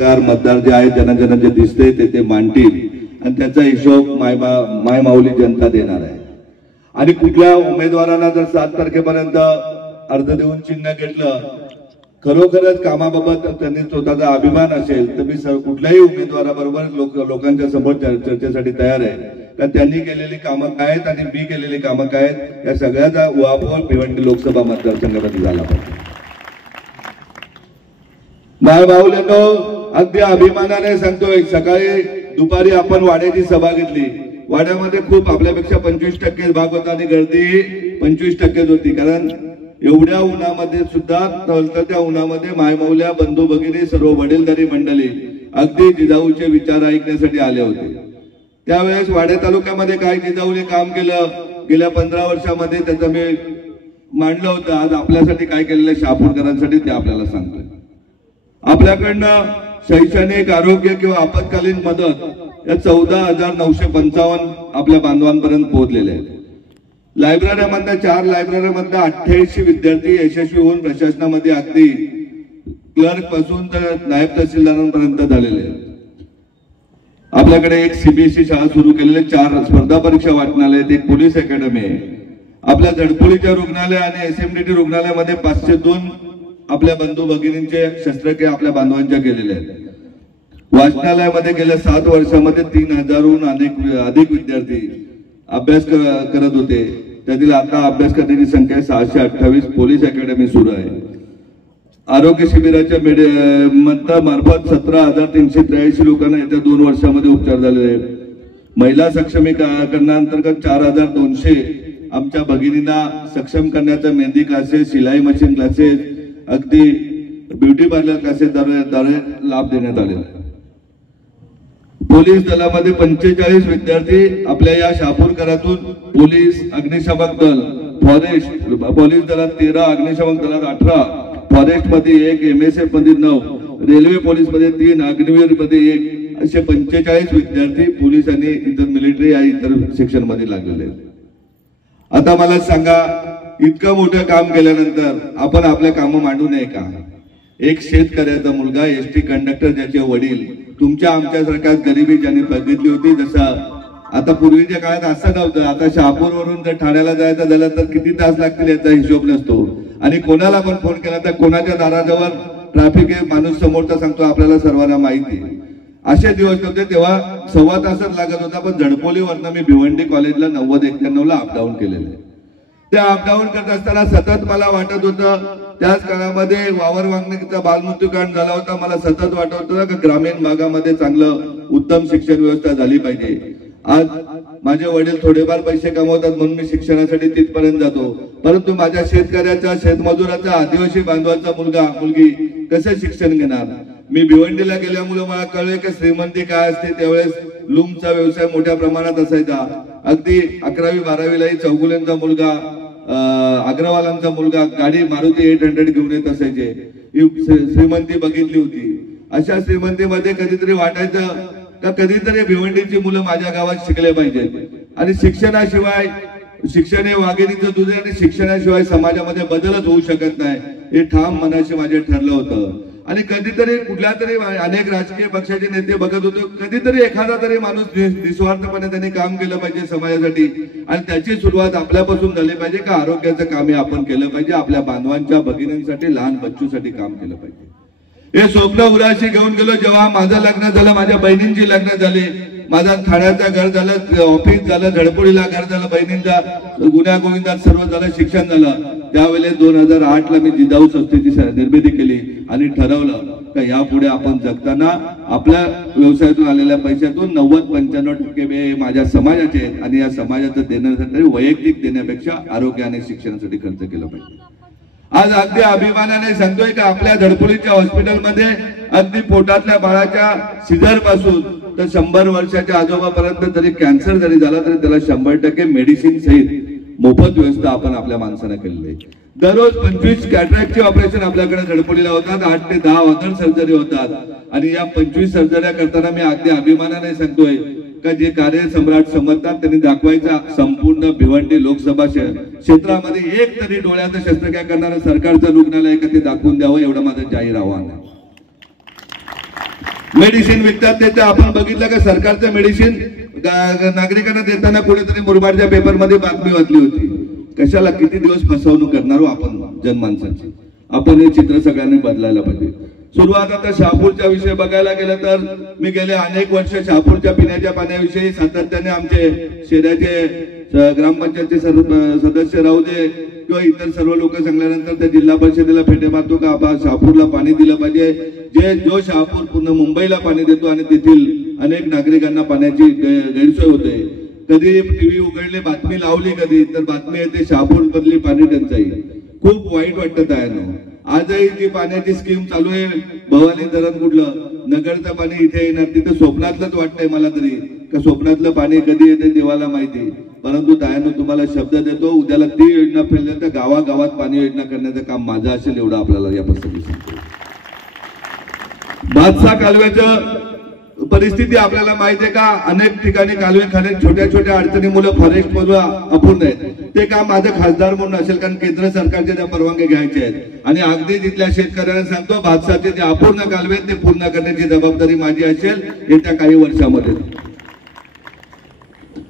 सरकार मतदार जे आहेत ज्यांना ज्यांना जे दिसते ते मांडतील आणि त्याचा हिशोब माय माऊली जनता देणार आहे। आणि कुठल्या उमेदवारांना जर 7 तारखेपर्यंत अर्ज देऊन चिन्ह घेतलं, खरोखरच कामाबाबत त्यांनी स्वतःचा अभिमान असेल तर मी कुठल्याही उमेदवाराबरोबर लोकांच्या समोर चर्चेसाठी तयार आहे। कारण त्यांनी केलेली कामं काय आहेत आणि मी केलेली कामं काय आहेत या सगळ्याचा उहापोह भिवंडी लोकसभा मतदारसंघामध्ये झाला पाहिजे। माय माऊलींनो, अगदी अभिमानाने सांगतोय, सकाळी दुपारी आपण वाड्याची सभा घेतली। वाड्यामध्ये खूप आपल्यापेक्षा 25% भाग होता आणि गर्दी 25% होती। कारण एवढ्या उन्हामध्ये सुद्धा तळतळत्या उन्हामध्ये मायमाऊल्या बंधू भगिनी सर्व वडीलधारी मंडळी अगदी जिजाऊचे विचार ऐकण्यासाठी आले होते। त्यावेळेस वाडा तालुक्यामध्ये काय जिजाऊने काम केलं गेल्या 15 वर्षामध्ये त्याचं मी मांडलं होतं। आज आपल्यासाठी काय केलेलं शहापूरकरांसाठी ते आपल्याला सांगतोय। आपल्याकडनं शैक्षणिक, आरोग्य किंवा आपत्कालीन मदत या 14,955 आपल्या बांधवांपर्यंत पोहोचलेले आहेत। लायब्ररीमधल्या 4 लायब्ररीमधले 88 विद्यार्थी यशस्वी होऊन प्रशासनामध्ये अगदी क्लर्क पासून तर नायब तहसीलदारांपर्यंत झालेले आहेत। आपल्याकडे एक सीबीएसई शाळा सुरू केलेले, 4 स्पर्धा परीक्षा वाचनालय, एक पोलीस अकॅडमी आहे। आपल्या जडपोलीच्या रुग्णालय आणि एसएमडीटी रुग्णालयामध्ये 502 आपल्या बंधू भगिनींचे शस्त्रक्रिया आपल्या बांधवांच्या केलेल्या आहेत। वाचनालयामध्ये गेल्या 7 वर्षामध्ये 3000हून अधिक विद्यार्थी अभ्यास करत होते। त्यातील आता अभ्यास करण्याची संख्या 628। पोलीस अकॅडमी सुरू आहे। आरोग्य शिबिराच्या मार्फत 17,383 लोकांना येत्या 2 वर्षामध्ये उपचार झालेले आहेत। महिला सक्षमीकरणाअंतर्गत 4,200 आमच्या भगिनींना सक्षम करण्याचा मेहंदी क्लासेस, शिलाई मशीन क्लासेस, अगदी ब्युटी पार्लर क्लासेस द्वारे लाभ देण्यात आलेला आहे। पोलीस दलामध्ये 45 विद्यार्थी आपल्या या शहापूरकरातून पोलीस, अग्निशमक दल, फॉरेस्ट, पोलीस दलात 13, अग्निशमक दलात 18, फॉरेस्ट मध्ये 1, MSF मध्ये 9, रेल्वे पोलीस मध्ये 3, अग्निवीर मध्ये 1 असे 45 विद्यार्थी पोलीस आणि इतर मिलिटरी आणि इतर सेक्शन मध्ये लागलेले आहेत। आता मला सांगा, इतकं मोठं काम केल्यानंतर आपण आपल्या कामं मांडू नये का? एक शेतकऱ्याचा मुलगा, एसटी कंडक्टर, ज्याचे वडील तुमच्या आमच्यासारख्या गरिबी ज्यांनी बघितली होती, जसं आता पूर्वीच्या काळात असं नव्हतं। आता शहापूरवरून जर ठाण्याला जायचं झालं तर किती तास लागतील याचा हिशोब नसतो आणि कोणाला पण फोन केला तर कोणाच्या दाराजवळ ट्रॅफिक आहे, माणूस समोरचा सांगतो आपल्याला सर्वांना माहिती आहे। असे दिवस नव्हते, तेव्हा 1.25 तासच लागत होता। पण जडपोलीवरनं मी भिवंडी कॉलेजला 90-91 अपडाऊन केलेलं आहे। त्या अपडाऊन करत असताना सतत मला वाटत होतं, त्याच काळामध्ये वावर वांगणीचा बालमृत्यू कांड झाला होता, मला सतत वाटत होतं की ग्रामीण भागामध्ये चांगलं उत्तम शिक्षण व्यवस्था झाली पाहिजे। आज माझे वडील थोडेफार पैसे कमवतात म्हणून मी शिक्षणासाठी तिथपर्यंत जातो, परंतु माझ्या शेतकऱ्याचा, शेतमजुराचा, आदिवासी बांधवाचा मुलगा मुलगी कसं शिक्षण घेणार? मी भिवंडीला गेल्यामुळे मला कळले की श्रीमंती काय असते। त्यावेळेस लूमचा व्यवसाय मोठ्या प्रमाणात असायचा। अगदी 11वी-12वीलाही चौगुलेंचा मुलगा, अग्रवालांचा मुलगा गाडी मारुती 800 घेऊन येत असायचे। श्रीमंती बघितली होती। अशा श्रीमंतीमध्ये कधीतरी वाटायचं का कधीतरी भिवंडीची मुलं माझ्या गावात शिकले पाहिजेत आणि शिक्षणाशिवाय, शिक्षण हे वाघिणीचं दूध आहे आणि शिक्षणाशिवाय समाजामध्ये बदलच होऊ शकत नाही, हे ठाम मनाशी माझे ठरलं होतं। आणि कधीतरी कुठल्या तरी अनेक राजकीय पक्षाचे नेते बघत होतो, कधीतरी एखादा तरी माणूस निस्वार्थपणे त्यांनी काम केलं पाहिजे समाजासाठी आणि त्याची सुरुवात आपल्यापासून झाली पाहिजे का आरोग्याचं काम आपण केलं पाहिजे, आपल्या बांधवांच्या भगिनींसाठी, लहान बच्चूसाठी काम केलं पाहिजे। हे स्वप्न उराशी घेऊन गेलो। जेव्हा माझं लग्न झालं, माझ्या बहिणींची लग्न झाली, माझं ठाण्याचं घर झालं, ऑफिस झालं, झडपोलीला घर झालं, बहिणींचा गुन्ह्या गोविंदात सर्व झालं, शिक्षण झालं, त्यावेळेस 2008ला मी जिजाऊ संस्थेची निर्मिती केली आणि ठरवलं का यापुढे आपण जगताना आपल्या व्यवसायातून आलेल्या पैशातून 90-95% माझ्या समाजाचे आणि या समाजाचं देण्यासाठी वैयक्तिक देण्यापेक्षा आरोग्य आणि शिक्षणासाठी खर्च केला पाहिजे। आज अगदी अभिमानाने सांगतोय की आपल्या धडपोलीच्या हॉस्पिटलमध्ये अगदी पोटातल्या बाळाच्या सिझर पासून तर 100 वर्षाच्या आजोबापर्यंत जरी कॅन्सर जरी झाला तरी त्याला 100% मेडिसिन सहित मोफत व्यवस्था आपण आपल्या माणसांना केलेली आहे। दररोज 25 कॅटरॅक्टचे ऑपरेशन आपल्याकडे धडपोलीला होतात, 8 ते 10 ऑर्गन सर्जरी होतात आणि या 25 सर्जऱ्या करताना मी अगदी अभिमानाने सांगतोय का जे कार्य सम्राट समजतात त्यांनी दाखवायचा संपूर्ण भिवंडी लोकसभा क्षेत्रामध्ये एक तरी डोळ्याचं शस्त्रक्रिया करणारं सरकारचं रुग्णालय का ते दाखवून द्यावं, एवढं माझं जाहीर आव्हान आहे। मेडिसिन विकतात ते आपण बघितलं का? सरकारचं मेडिसिन नागरिकांना देताना कोणीतरी मुरबाडच्या पेपरमध्ये बातमी वाचली होती. कशाला? किती दिवस फसवणूक करणार हो आपण जनमानसाची? आपण हे चित्र सगळ्यांनी बदलायला पाहिजे. सुरुवात आता शहापूरच्या विषयी बघायला गेलं तर मी गेले अनेक वर्ष शहापूरच्या पिण्याच्या पाण्याविषयी सातत्याने आमचे शहराचे ग्रामपंचायतचे सदस्य राहू दे किंवा इतर सर्व लोक सांगल्यानंतर त्या जिल्हा परिषदेला फेटे मारतो का आपण शहापूरला पाणी दिलं पाहिजे. जो शहापूर पूर्ण मुंबईला पाणी देतो आणि तेथील अनेक नागरिकांना पाण्याची गैरसोय होते. कधी टीव्ही उघडले, बातमी लावली कधी तर बातमी येते शहापूर मधली पाणी टंचाई. खूप वाईट वाटत आहे ना. आजही जी पाण्याची स्कीम चालू आहे, भवानी धरण कुठलं नगरचं पाणी इथे येणार, तिथं स्वप्नातलंच वाटतंय मला तरी का स्वप्नातलं पाणी कधी येते देवाला माहिती. परंतु तायानं तुम्हाला शब्द देतो, उद्याला ती योजना फेल तर गावागावात पाणी योजना करण्याचं काम माझं असेल एवढं आपल्याला या प्रसंगी सांगतो. भातसा कालव्याचं परिस्थिती आपल्याला माहिती आहे का? अनेक ठिकाणी कालवे खाणे छोट्या छोट्या अडचणीमुळे फॉरेस्ट मधून अपूर्ण आहेत. ते काम माझं खासदार म्हणून असेल, कारण केंद्र सरकारचे त्या परवानगी घ्यायचे आहेत. आणि अगदी तिथल्या शेतकऱ्यांना सांगतो, भातसाचे जे अपूर्ण कालवे ते पूर्ण करण्याची जबाबदारी माझी असेल येत्या काही वर्षामध्ये.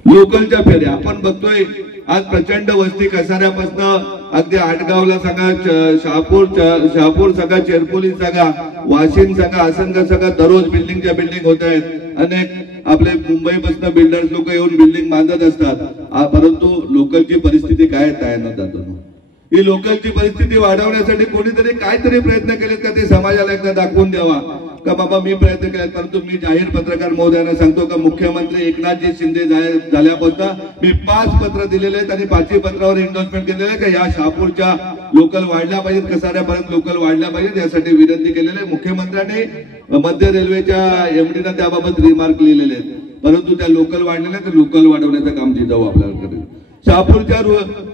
लोकलच्या फेऱ्या आपण बघतोय आज प्रचंड वस्ती कसाऱ्यापासून अगदी आटगावला सांगा, शहापूर सांगा, चेरपोली सांगा, वाशिम सांगा, आसनगाव सांगा, दररोज बिल्डिंगच्या बिल्डिंग होत आहेत. अनेक आपले मुंबईपासून बिल्डर्स लोक येऊन बिल्डिंग बांधत असतात. परंतु लोकलची परिस्थिती काय आहे ना जातो. ही लोकलची परिस्थिती वाढवण्यासाठी कोणीतरी काहीतरी प्रयत्न केलेत का ते समाजाला एकदा दाखवून द्यावा का बाबा मी प्रयत्न केले. परंतु मी जाहीर पत्रकार महोदयांना सांगतो का मुख्यमंत्री एकनाथजी शिंदे झाल्यापासून मी 5 पत्र दिलेले आहेत आणि 5ही पत्रावर एंडोर्समेंट केलेले आहे का या शहापूरच्या लोकल वाढल्या पाहिजेत, कसाऱ्यापर्यंत लोकल वाढल्या पाहिजेत यासाठी विनंती केलेली आहे. मुख्यमंत्र्यांनी मध्य रेल्वेच्या एमडीनं त्याबाबत रिमार्क लिहिलेले आहेत. परंतु त्या लोकल वाढलेल्या तर लोकल वाढवण्याचं काम जिजाऊ आपल्याला करेल. शहापूरच्या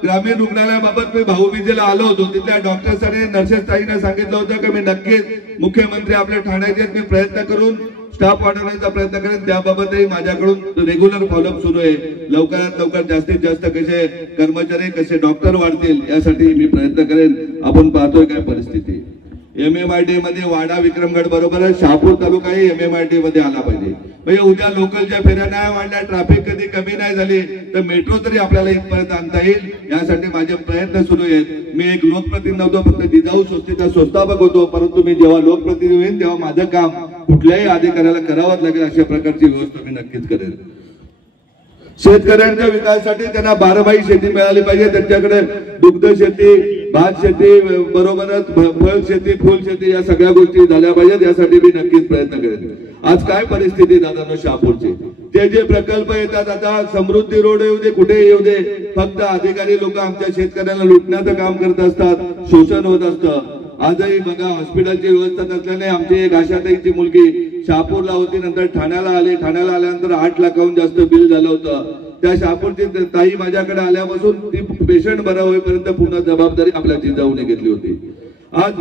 ग्रामीण रुग्णालयाबाबत मी भाऊबीजेला आलो होतो. तिथल्या डॉक्टर्स आणि नर्सेस ताईंना सांगितलं होतं की मी नक्कीच मुख्यमंत्री आपल्या ठाण्याचे मी प्रयत्न करून स्टाफ वाढवण्याचा प्रयत्न करेन. त्याबाबतही माझ्याकडून रेग्युलर फॉलोअप सुरू आहे. लवकरात लवकर जास्तीत जास्त कसे कर्मचारी कसे डॉक्टर वाढतील यासाठी मी प्रयत्न करेन. आपण पाहतोय काय परिस्थिती. MMID मध्ये वाडा विक्रमगड बरोबर शहापूर तालुकाही MMID मध्ये आला पाहिजे. म्हणजे उद्या लोकलच्या फेऱ्या नाही वाढल्या, ट्रॅफिक कधी कमी नाही झाली तर मेट्रो तरी आपल्याला इथपर्यंत आणता येईल. यासाठी माझे प्रयत्न सुरू आहेत. मी एक लोकप्रतिनिधी नव्हतो, फक्त जिजाऊ संस्थेचा संस्थापक होतो. परंतु मी जेव्हा लोकप्रतिनिधी होईल तेव्हा माझं काम कुठल्याही अधिकाऱ्याला करावंच लागेल. अशा प्रकारची व्यवस्था मी नक्कीच करेन. शेतकऱ्यांच्या विकासासाठी त्यांना 12 शेती मिळाली पाहिजे. त्यांच्याकडे दुग्ध शेती, भात शेती बरोबरच फळ शेती, फुल शेती या सगळ्या गोष्टी झाल्या पाहिजेत. यासाठी मी नक्कीच प्रयत्न करेन. आज काय परिस्थिती दादांनो शहापूरची, ते जे प्रकल्प येतात आता समृद्धी रोड येऊ दे कुठे येऊ दे, फक्त अधिकारी लोक आमच्या शेतकऱ्यांना लुटण्याचं काम करत असतात, शोषण होत असतं. आजही बघा हॉस्पिटलची व्यवस्था नसल्याने आमची एक आशाताईची मुलगी शहापूरला होती, नंतर ठाण्याला आली. ठाण्याला आल्यानंतर 8 लाखाहून जास्त बिल झालं होतं. त्या शहापूरची ताई माझ्याकडे आल्यापासून ती पेशंट बरा होईपर्यंत पूर्ण जबाबदारी आपल्या जिजाऊने घेतली होती. आज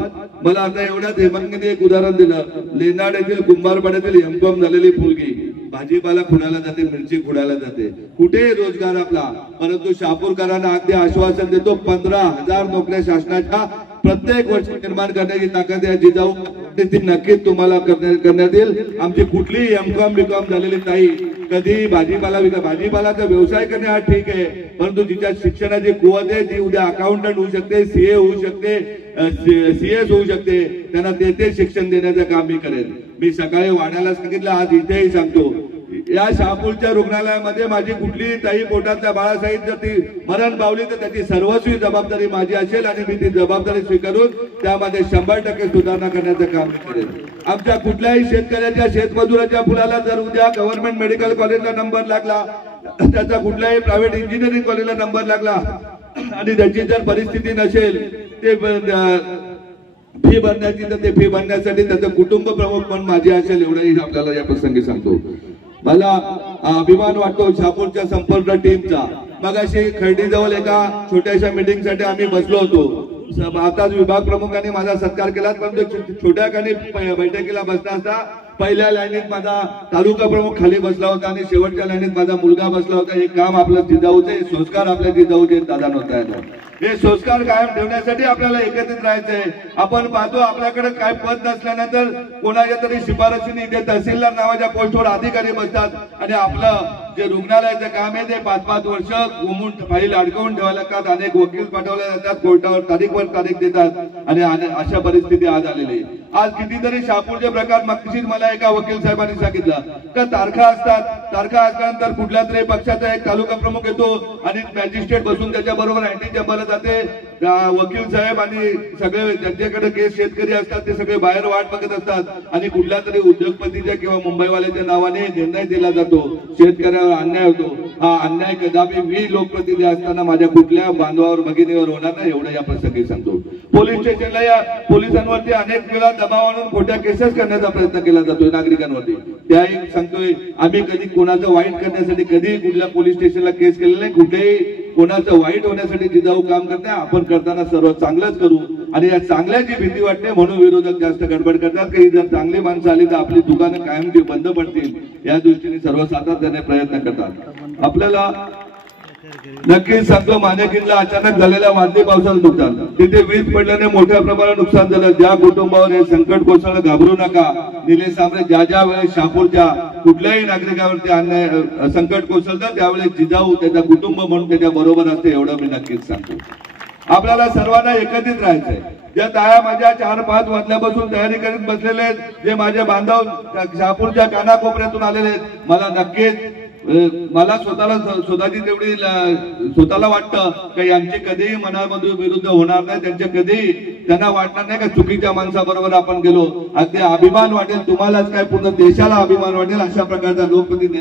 मला आता एवढ्याच हेमांगीने एक उदाहरण दिलं. लेनाड येथील कुंभारपाड्यातील M.Com झालेली मुलगी भाजीपाला खुडायला जाते, मिरची खुडायला जाते, कुठे रोजगार आपला. परंतु शहापूरकरांना अगदी आश्वासन देतो 15,000 नोकऱ्या शासनाच्या प्रत्येक वर्षी निर्माण करण्याची ताकद आहे जिजाऊ. ती नक्कीच तुम्हाला करण्यात येईल. आमची कुठलीही M.Com B.Com झालेली ताई कधी भाजीपालाचा व्यवसाय करणे हा ठीक आहे, परंतु जिच्या शिक्षणाची कुवत आहे, जी उद्या अकाउंटंट होऊ शकते, CA होऊ शकते, CS होऊ शकते, त्यांना ते शिक्षण देण्याचं काम मी करेन. मी सकाळी वाड्याला सांगितलं, आज इथेही सांगतो. या शहापूरच्या रुग्णालयामध्ये माझी कुठलीही ताई पोटातल्या बाळासाहेब जर ती मरण पावली तर त्याची सर्वस्वी जबाबदारी माझी असेल आणि मी ती जबाबदारी स्वीकारून त्यामध्ये 100% सुधारणा करण्याचं काम करेन. आमच्या कुठल्याही शेतकऱ्याच्या शेतमजुराच्या फुलाला जर उद्या गव्हर्नमेंट मेडिकल कॉलेजला नंबर लागला, त्याचा कुठल्याही प्रायव्हेट इंजिनिअरिंग कॉलेजला नंबर लागला आणि त्याची जर परिस्थिती नसेल ते फी भरण्याची, तर ते फी भरण्यासाठी त्याचं कुटुंब प्रमुख पण माझी असेल एवढंही आपल्याला या प्रसंगी सांगतो. मला अभिमान वाटतो शहापूरच्या संपूर्ण टीमचा. मगाशी खर्डीजवळ एका छोट्याशा मीटिंग साठी आम्ही बसलो होतो. आताच विभाग प्रमुखांनी माझा सत्कार केला, परंतु छोट्या खाणी बैठकीला बसला असता पहिल्या लाईनीत माझा तालुका प्रमुख खाली बसला होता आणि शेवटच्या लाईनीत माझा मुलगा बसला होता. हे काम आपलं जिजाऊचे संस्कार आपल्या जिजाऊचे दादा नव्हता येणार. हे संस्कार कायम ठेवण्यासाठी आपल्याला एकत्रित राहायचंय. आपण पाहतो आपल्याकडे काय पद नसल्यानंतर कोणाच्या तरी शिफारशीने इथे तहसीलदार नावाच्या पोस्टवर अधिकारी बसतात आणि आपलं जे रुग्णालयाचं काम आहे ते 5-5 वर्ष घुमून फाईल अडकवून ठेवायला लागतात. अनेक वकील पाठवले जातात, कोर्टावर तारीखवर तारीख देतात आणि अशा परिस्थिती आज आलेली. आज कितीतरी शहापूरचे प्रकार मगशीच मला एका वकील साहेबांनी सांगितलं का तारखा असतात, तारखा असल्यानंतर कुठल्या तरी पक्षाचा एक तालुका प्रमुख येतो आणि मॅजिस्ट्रेट बसून त्याच्या बरोबर अँटी चंबरला जाते. वकील साहेब आणि सगळे ज्यांच्याकडे केस शेतकरी असतात ते सगळे बाहेर वाट बघत असतात आणि कुठल्या तरी उद्योगपतीच्या किंवा मुंबईवाल्याच्या नावाने निर्णय दिला जातो, शेतकऱ्यावर अन्याय होतो. हा अन्याय कदापि मी लोकप्रतिनिधी असताना माझ्या कुठल्या बांधवावर भगिनीवर होणार नाही एवढं या प्रसंगी सांगतो. पोलीस स्टेशनला या पोलिसांवरती अनेक वेळा दबाव आणून खोट्या केसेस करण्याचा प्रयत्न केला जातोय नागरिकांवरती. त्याही सांगतोय आम्ही कधी कोणाचं वाईट करण्यासाठी कधी कुठल्या पोलीस स्टेशनला केस केलेलं नाही. कुठेही कोणाचं वाईट होण्यासाठी जिजाऊ काम करते. आपण करताना सर्व चांगलंच करू आणि या चांगल्याची भीती वाटते म्हणून विरोधक जास्त गडबड करतात की जर चांगली माणसं आली तर आपली दुकानं कायम बंद पडतील या दृष्टीने सर्व सातत्याने प्रयत्न करतात. आपल्याला नक्कीच सांगतो मानेकिनला अचानक झालेल्या वादळी पावसाचं नुकसान, तिथे वीज पडल्याने मोठ्या प्रमाणात नुकसान झालं. ज्या कुटुंबावर हे संकट कोसळलं घाबरू नका. निलेश सांबरे ज्या वेळेस शहापूरच्या कुठल्याही नागरिकावरती अन्याय संकट कोसळतं त्यावेळेस जिजाऊ त्याचा कुटुंब म्हणून त्याच्या बरोबर असते एवढं मी नक्कीच सांगतो. आपल्याला सर्वांना एकत्रित राहायचंय. ज्या ताया माझ्या 4-5 वाजल्यापासून तयारी करीत बसलेले आहेत, जे माझे बांधव शहापूरच्या कानाकोपऱ्यातून आलेले आहेत, मला नक्कीच मला स्वतःची तेवढी स्वतःला वाटतं की यांची कधीही मनामधून विरुद्ध होणार नाही. त्यांना वाटणार नाही का चुकीच्या माणसाबरोबर आपण गेलो. अगदी अभिमान वाटेल तुम्हालाच काय पूर्ण देशाला अभिमान वाटेल अशा प्रकारचा लोकप्रतिनिधी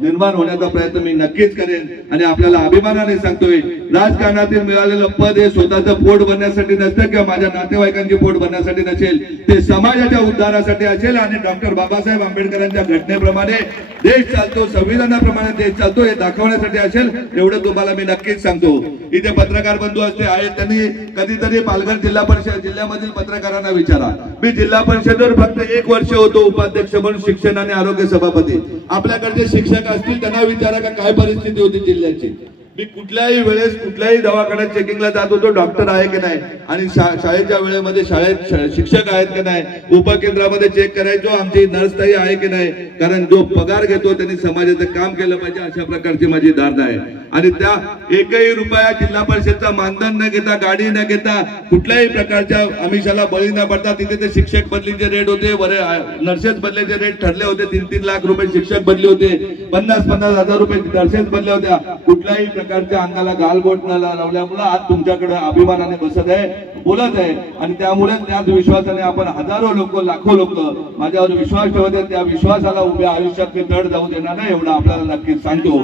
निर्माण होण्याचा प्रयत्न मी नक्कीच करेन. आणि आपल्याला अभिमानाने सांगतोय राजकारणातील मिळालेलं पद हे स्वतःचं पोट भरण्यासाठी नसतं किंवा माझ्या नातेवाईकांचे पोट भरण्यासाठी नसेल, ते समाजाच्या उद्धारासाठी असेल आणि डॉक्टर बाबासाहेब आंबेडकरांच्या घटनेप्रमाणे देश चालतो, संविधानाप्रमाणे देश चालतो हे दाखवण्यासाठी असेल एवढं तुम्हाला मी नक्कीच सांगतो. इथे पत्रकार बंधू असते आहेत, त्यांनी कधीतरी पालघर जिल्ह्यामधील पत्रकारांना विचारा. मी जिल्हा परिषदेवर फक्त 1 वर्ष होतो उपाध्यक्ष म्हणून शिक्षण आणि आरोग्य सभापती. आपल्याकडचे शिक्षक असतील त्यांना विचारा का काय परिस्थिती होती जिल्ह्याची. मी कुठल्याही वेळेस कुठल्याही दवाखान्यात चेकिंगला जात होतो, डॉक्टर आहे की नाही आणि शाळेच्या वेळेमध्ये शाळेत शिक्षक आहेत की नाही, उपकेंद्रामध्ये चेक करायचो आमची नर्सताई आहे की नाही. कारण जो पगार घेतो त्यांनी समाजाचं काम केलं पाहिजे अशा प्रकारची माझी धारणा आहे. आणि त्या 1ही रुपया जिल्हा परिषदचा मानधन न घेता, गाडी न घेता, कुठल्याही प्रकारच्या आमिषाला बळी न पडता तिथे ते शिक्षक बदलीचे रेट होते, नर्सेस बदलीचे रेट ठरले होते. 3-3 लाख रुपये शिक्षक बदले होते, 50-50 हजार रुपये नर्सेस बदल्या होत्या. कुठल्याही प्रकारच्या अंगाला गालबोट न लावल्यामुळे आज तुमच्याकडे अभिमानाने बसत आहे, बोलत आहे. आणि त्यामुळे त्याच विश्वासाने आपण हजारो लोक, लाखो लोक माझ्यावर विश्वास ठेवत आहेत. त्या विश्वासाला उभ्या आयुष्यात मी तड जाऊ देणार नाही एवढं आपल्याला नक्कीच सांगतो.